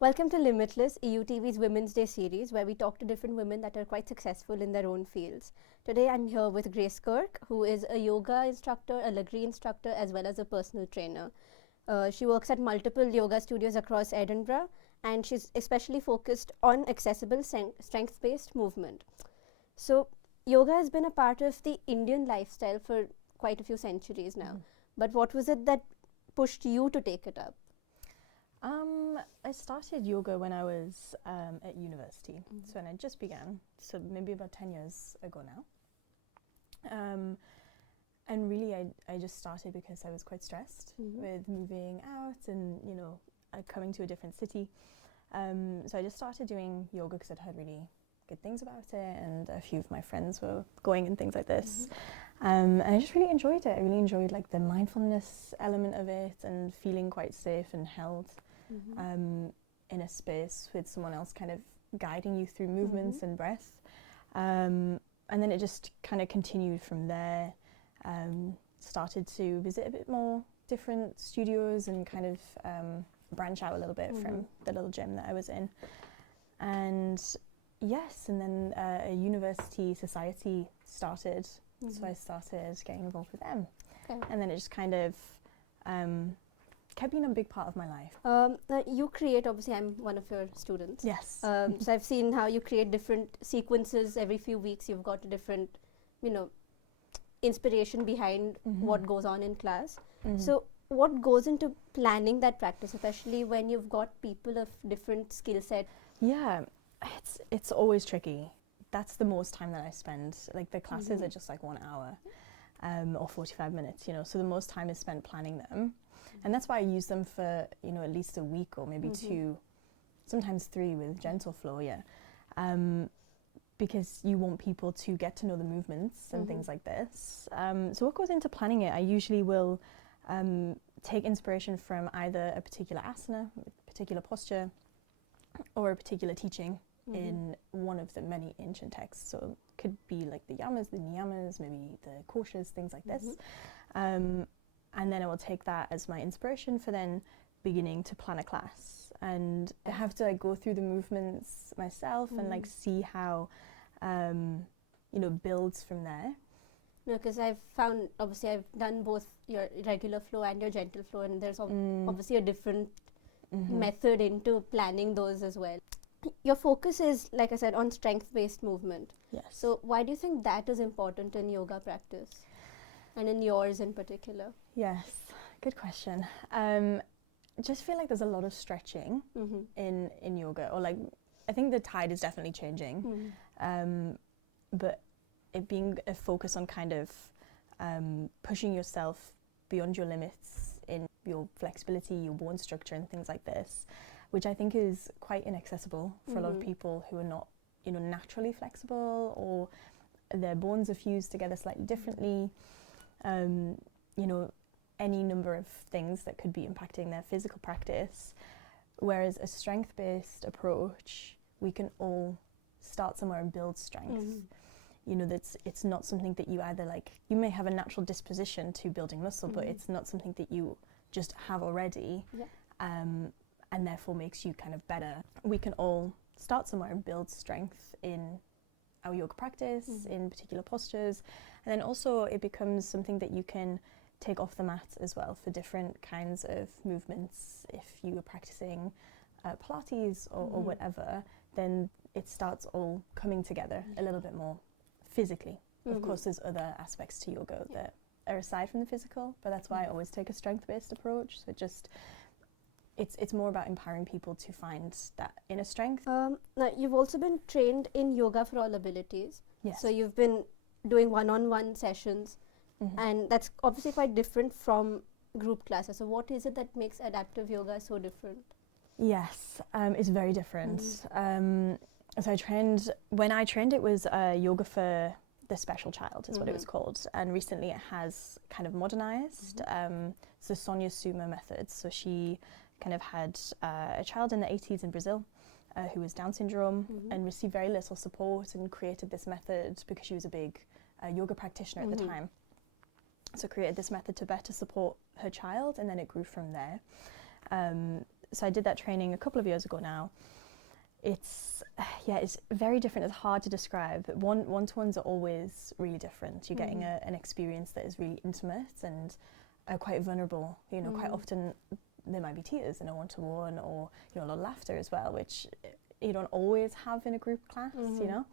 Welcome to Limitless, EUTV's Women's Day series, where we talk to different women that are quite successful in their own fields. Today I'm here with Grace Kirk, who is a yoga instructor, a Lagree instructor, as well as a personal trainer. She works at multiple yoga studios across Edinburgh, and she's especially focused on accessible strength-based movement. So, yoga has been a part of the Indian lifestyle for quite a few centuries now. But what was it that pushed you to take it up? I started yoga when I was at university, so when I just began, so maybe about 10 years ago now. And really I just started because I was quite stressed with moving out and, coming to a different city. So I just started doing yoga because I'd heard really good things about it, and a few of my friends were going and things like this. And I just really enjoyed it. I really enjoyed like the mindfulness element of it and feeling quite safe and held in a space with someone else kind of guiding you through movements and breath. And then it just kind of continued from there. Started to visit a bit more different studios and kind of branch out a little bit from the little gym that I was in. And yes, and then a university society started, so I started getting involved with them. Okay. And then it just kind of kept being a big part of my life. Now you create, obviously I'm one of your students. Yes. So I've seen how you create different sequences every few weeks. You've got a different, inspiration behind what goes on in class. So what goes into planning that practice, especially when you've got people of different skill set? Yeah, it's always tricky. That's the most time that I spend. Like the classes are just like 1 hour or 45 minutes, so the most time is spent planning them. And that's why I use them for, at least a week or maybe 2, sometimes 3 with gentle flow, because you want people to get to know the movements and things like this. So what goes into planning it, I usually will take inspiration from either a particular asana, a particular posture, or a particular teaching in one of the many ancient texts. So it could be like the yamas, the niyamas, maybe the koshas, things like this. And then I will take that as my inspiration for then beginning to plan a class. And I have to go through the movements myself and see how, builds from there. No, because I've found, obviously I've done both your regular flow and your gentle flow, and there's obviously a different method into planning those as well. Your focus is, like I said, on strength-based movement. Yes. So why do you think that is important in yoga practice? And in yours in particular? Yes, good question. Just feel like there's a lot of stretching in yoga, or like I think the tide is definitely changing, but it being a focus on kind of pushing yourself beyond your limits in your flexibility, your bone structure and things like this, which I think is quite inaccessible for a lot of people who are not, naturally flexible, or their bones are fused together slightly differently. Any number of things that could be impacting their physical practice. Whereas a strength-based approach, we can all start somewhere and build strength. It's not something that you either you may have a natural disposition to building muscle, but it's not something that you just have already, and therefore makes you kind of better. We can all start somewhere and build strength in our yoga practice, in particular postures, and then also it becomes something that you can take off the mat as well for different kinds of movements. If you are practicing Pilates or whatever, then it starts all coming together a little bit more physically. Of course, there's other aspects to yoga that are aside from the physical, but that's why I always take a strength-based approach. So it's more about empowering people to find that inner strength. Now, you've also been trained in yoga for all abilities. Yes. So you've been doing one-on-one sessions, and that's obviously quite different from group classes. So what is it that makes adaptive yoga so different? Yes, it's very different. So when I trained, it was yoga for the special child is what it was called, and recently it has kind of modernized. It's the Sonia Suma method. So she kind of had a child in the 80s in Brazil who was Down syndrome and received very little support, and created this method because she was a big yoga practitioner at the time. So created this method to better support her child, and then it grew from there. so I did that training a couple of years ago now. It's very different. It's hard to describe. One-to-ones are always really different. You're getting an experience that is really intimate and quite vulnerable. You know, quite often there might be tears in a one-to-one, or a lot of laughter as well, which you don't always have in a group class. You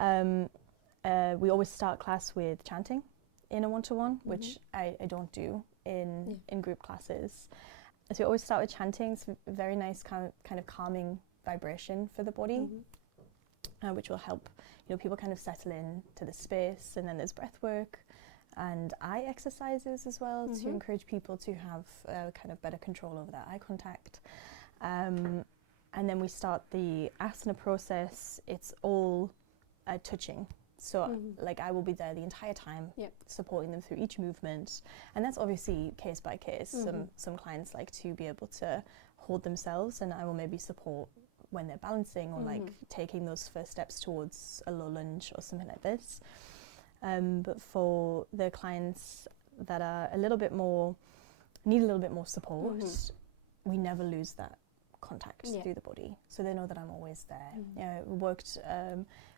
know, we always start class with chanting in a one-to-one, which I don't do in group classes. So we always start with chanting. It's a very nice kind of calming vibration for the body, which will help people kind of settle in to the space. And then there's breath work and eye exercises as well to encourage people to have kind of better control over that eye contact. And then we start the asana process. It's all touching. So like I will be there the entire time, supporting them through each movement, and that's obviously case by case. Some clients like to be able to hold themselves, and I will maybe support when they're balancing or like taking those first steps towards a low lunge or something like this. But for the clients that are need a little bit more support, we never lose that contact through the body, so they know that I'm always there. We worked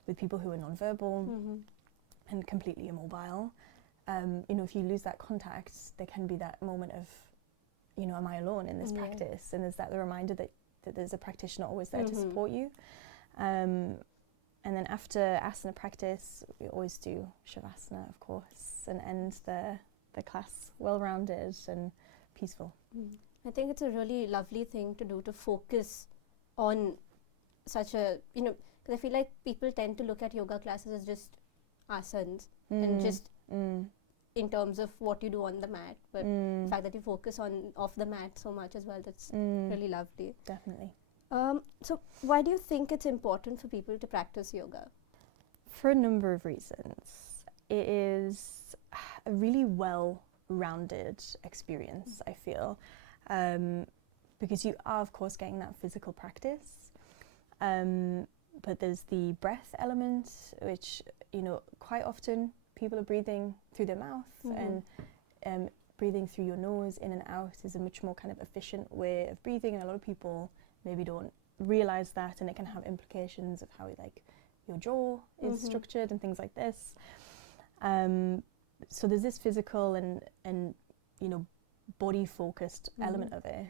with people who are non-verbal and completely immobile. If you lose that contact, there can be that moment of, am I alone in this practice? And there's that reminder that there's a practitioner always there to support you. And then after asana practice, we always do shavasana, of course, and end the class well-rounded and peaceful. I think it's a really lovely thing to do, to focus on such a, because I feel like people tend to look at yoga classes as just asanas and just in terms of what you do on the mat, but the fact that you focus on off the mat so much as well, that's really lovely. Definitely. So why do you think it's important for people to practice yoga? For a number of reasons. It is a really well-rounded experience, I feel, because you are, of course, getting that physical practice, but there's the breath element, which, quite often people are breathing through their mouth, and breathing through your nose in and out is a much more kind of efficient way of breathing, and a lot of people maybe don't realize that, and it can have implications of how your jaw is structured and things like this. So there's this physical and body focused element of it.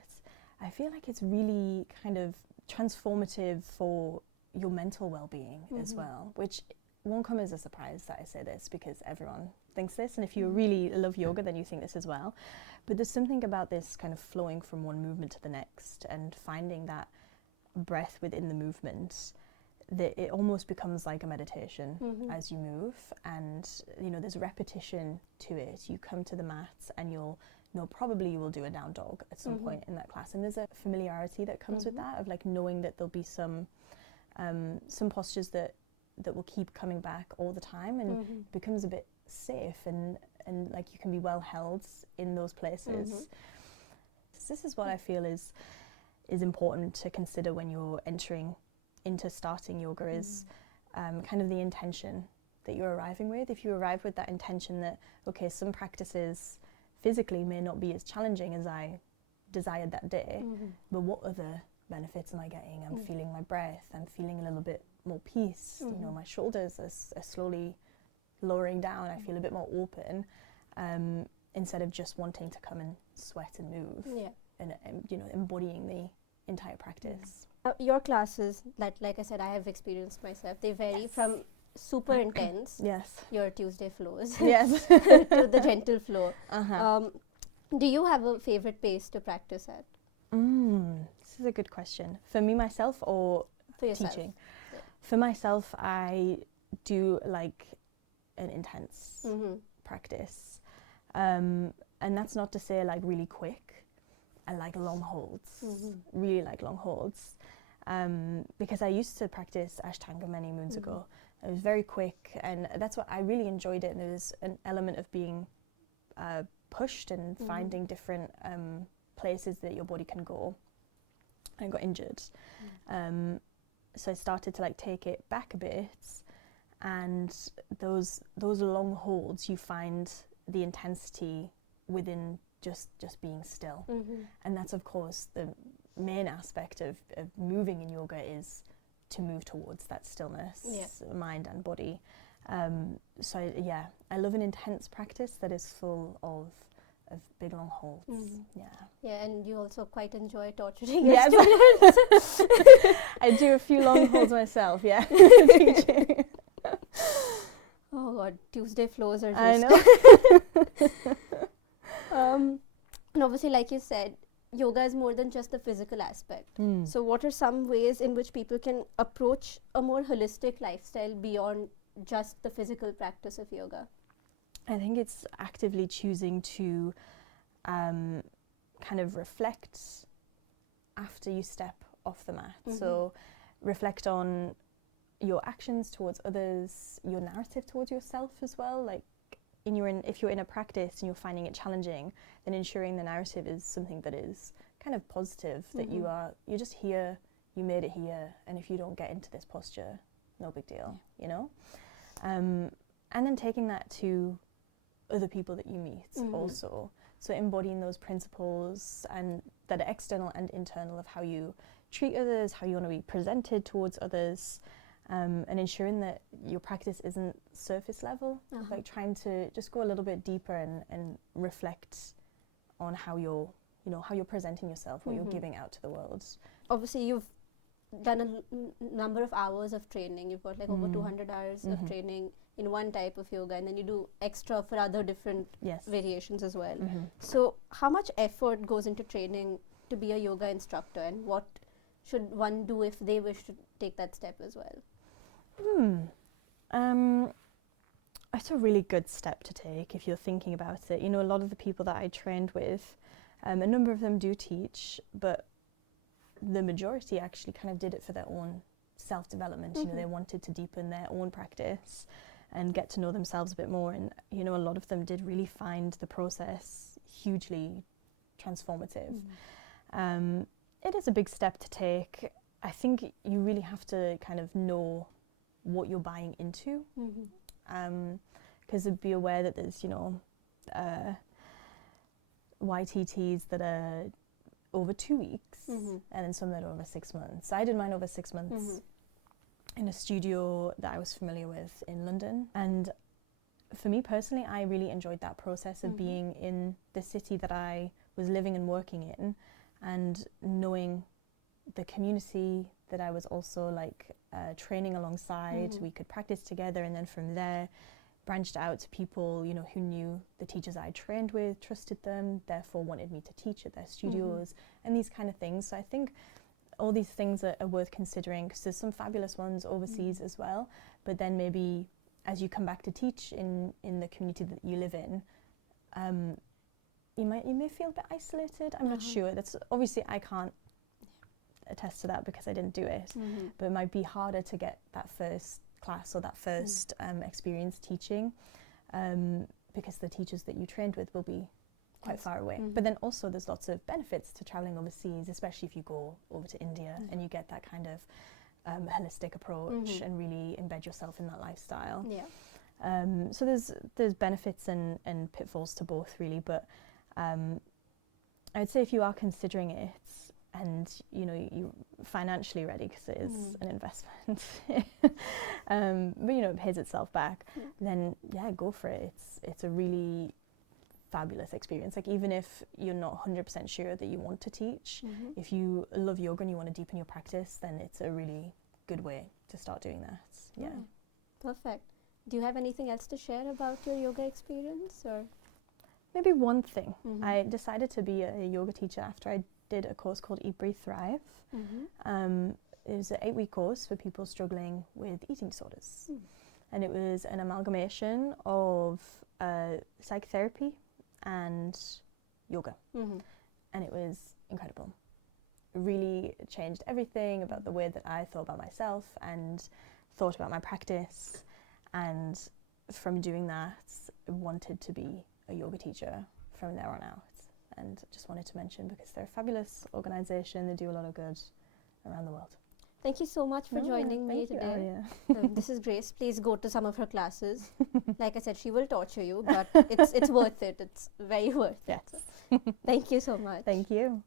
I feel like it's really kind of transformative for your mental well-being as well, which won't come as a surprise that I say this, because everyone thinks this, and if you really love yoga then you think this as well. But there's something about this kind of flowing from one movement to the next and finding that breath within the movement, that it almost becomes like a meditation as you move, and there's repetition to it. You come to the mat and probably you will do a down dog at some point in that class, and there's a familiarity that comes with that, of like knowing that there'll be some postures that will keep coming back all the time, and it becomes a bit safe, and like you can be well held in those places. So this is what I feel is important to consider when you're entering into starting yoga, is kind of the intention that you're arriving with. If you arrive with that intention that, okay, some practices physically may not be as challenging as I desired that day, but what other benefits am I getting? I'm feeling my breath, I'm feeling a little bit more peace, my shoulders are slowly lowering down, I feel a bit more open, instead of just wanting to come and sweat and move, and embodying the entire practice. Your classes, like I said, I have experienced myself, they vary from super intense, your Tuesday flows, to the gentle flow. Do you have a favorite pace to practice at? This is a good question. For me, myself, or for yourself? Teaching? Yeah. For myself, I do like an intense practice. And that's not to say like really quick. I like long holds, really like long holds. Because I used to practice Ashtanga many moons ago. It was very quick, and that's what I really enjoyed it. And there was an element of being pushed and finding different places that your body can go. I got injured, so I started to like take it back a bit, and those long holds, you find the intensity within just being still, and that's of course main aspect of moving in yoga is to move towards that stillness, mind and body. So I love an intense practice that is full of big long holds. Yeah, and you also quite enjoy torturing yes. your students. I do a few long holds myself, teaching. Oh God, Tuesday flows are just... I know. And obviously, like you said, yoga is more than just the physical aspect. So what are some ways in which people can approach a more holistic lifestyle beyond just the physical practice of yoga? I think it's actively choosing to kind of reflect after you step off the mat. So reflect on your actions towards others, your narrative towards yourself as well. Like if you're in a practice and you're finding it challenging, then ensuring the narrative is something that is kind of positive, that you're just here, you made it here, and if you don't get into this posture, no big deal, you know? And then taking that to other people that you meet also. So embodying those principles and that are external and internal of how you treat others, how you want to be presented towards others, and ensuring that your practice isn't surface level, like trying to just go a little bit deeper and reflect on how you're presenting yourself, what you're giving out to the world. Obviously, you've done a number of hours of training. You've got like over 200 hours of training in one type of yoga, and then you do extra for other different variations as well. So how much effort goes into training to be a yoga instructor, and what should one do if they wish to take that step as well? It's a really good step to take if you're thinking about it. You know, a lot of the people that I trained with, a number of them do teach, but the majority actually kind of did it for their own self-development. You know, they wanted to deepen their own practice and get to know themselves a bit more. And, you know, a lot of them did really find the process hugely transformative. It is a big step to take. I think you really have to kind of know what you're buying into, because be aware that there's, you know, YTTs that are over 2 weeks and then some that are over 6 months. I did mine over 6 months in a studio that I was familiar with in London. And for me personally, I really enjoyed that process of being in the city that I was living and working in, and knowing the community that I was also like training alongside. We could practice together, and then from there branched out to people, you know, who knew the teachers I trained with, trusted them, therefore wanted me to teach at their studios, and these kind of things. So I think all these things are worth considering, because there's some fabulous ones overseas as well, but then maybe as you come back to teach in the community that you live in, you may feel a bit isolated. I'm not sure. That's obviously, I can't attest to that because I didn't do it, but it might be harder to get that first class or that first experience teaching, because the teachers that you trained with will be quite far away. But then also there's lots of benefits to traveling overseas, especially if you go over to India and you get that kind of holistic approach and really embed yourself in that lifestyle. So there's benefits and pitfalls to both really, but I would say if you are considering it and you know you're financially ready, because it is an investment, but you know it pays itself back, then go for it. It's a really fabulous experience. Like, even if you're not 100% sure that you want to teach, if you love yoga and you want to deepen your practice, then it's a really good way to start doing that. Perfect. Do you have anything else to share about your yoga experience, or? Maybe one thing. I decided to be a yoga teacher after I did a course called Eat, Breathe, Thrive. It was an 8-week course for people struggling with eating disorders. And it was an amalgamation of psychotherapy and yoga. And it was incredible. It really changed everything about the way that I thought about myself and thought about my practice. And from doing that, I wanted to be a yoga teacher from there on out. And just wanted to mention, because they're a fabulous organisation, they do a lot of good around the world. Thank you so much for joining me today. This is Grace. Please go to some of her classes. Like I said, she will torture you, but it's worth it. It's very worth it. Yes. Thank you so much. Thank you.